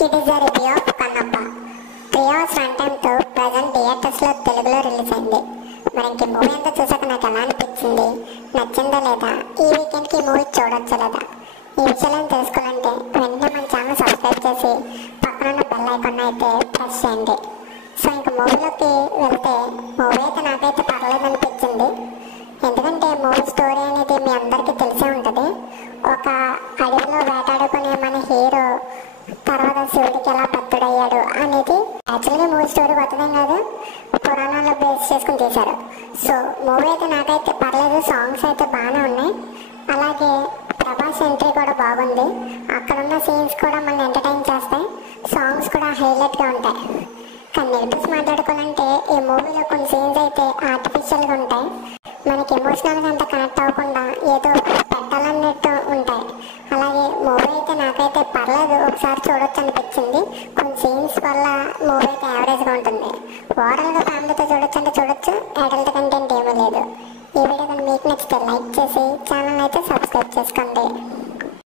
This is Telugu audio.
It is a review of Kannappa. 3 hours runtime తో ప్రజెంట్ థియేటర్స్ లో తెలుగులో రిలీజ్ అయింది. మరి ఇంక మూవీ అంతా చూసాక నాకు ఎలా అనిపించింది, నచ్చిందా లేదా, ఈ వీకెండ్ కి మూవీ చూడొచ్చా లేదా, ఈ విషయాలను తెలుసుకోవాలంటే వెంటనే మన ఛానల్ సబ్స్క్రైబ్ చేసి పక్కన ఉన్న బెల్ ఐకాన్ అయితే ప్రెస్ చేయండి. సో ఇంక మూవీలోకి వెళ్తే మూవీ అయితే నాకైతే పర్లేదు అనిపించింది. ఎందుకంటే మూవీ స్టోరీ అనేది మీ అందరికీ తెలిసే ఉంటుంది. ఒక అడవిలో వేటాడుకునే మన హీరో తర్వాత శివుడికి ఎలా భక్తుడయ్యాడు అనేది యాక్చువల్గా మూవీ స్టోరీ కొత్తదేం కాదు, పురాణాల్లో బేస్ చేసుకుని తీశారు. సో మూవీ అయితే నాకైతే పర్లేదు, సాంగ్స్ అయితే బాగానే ఉన్నాయి. అలాగే ప్రభాస్ ఎంట్రీ కూడా బాగుంది. అక్కడున్న సీన్స్ కూడా మన ఎంటర్టైన్ చేస్తాయి, సాంగ్స్ కూడా హైలైట్గా ఉంటాయి. కానీ నెగిటివ్స్ మాట్లాడుకోవాలంటే ఈ మూవీలో కొన్ని సీన్స్ అయితే ఆర్టిఫిషియల్గా ఉంటాయి, మనకి ఎమోషనల్గా అంత కనెక్ట్ అవ్వకుండా ఏదో పెట్టాలన్నట్టు ఉంటాయి. అలాగే మూవీ అయితే నాకైతే పర్లేదు, ఒకసారి చూడొచ్చు అనిపించింది. కొన్ని సీన్స్ వల్ల మూవీ అయితే యావరేజ్గా ఉంటుంది. ఓవరాల్గా ఫ్యామిలీతో చూడొచ్చు అంటే చూడొచ్చు, అడల్ట్ కంటెంట్ ఏమీ లేదు. ఈ వీడియో కానీ మీకు నచ్చితే లైక్ చేసి ఛానల్ అయితే సబ్స్క్రైబ్ చేసుకోండి.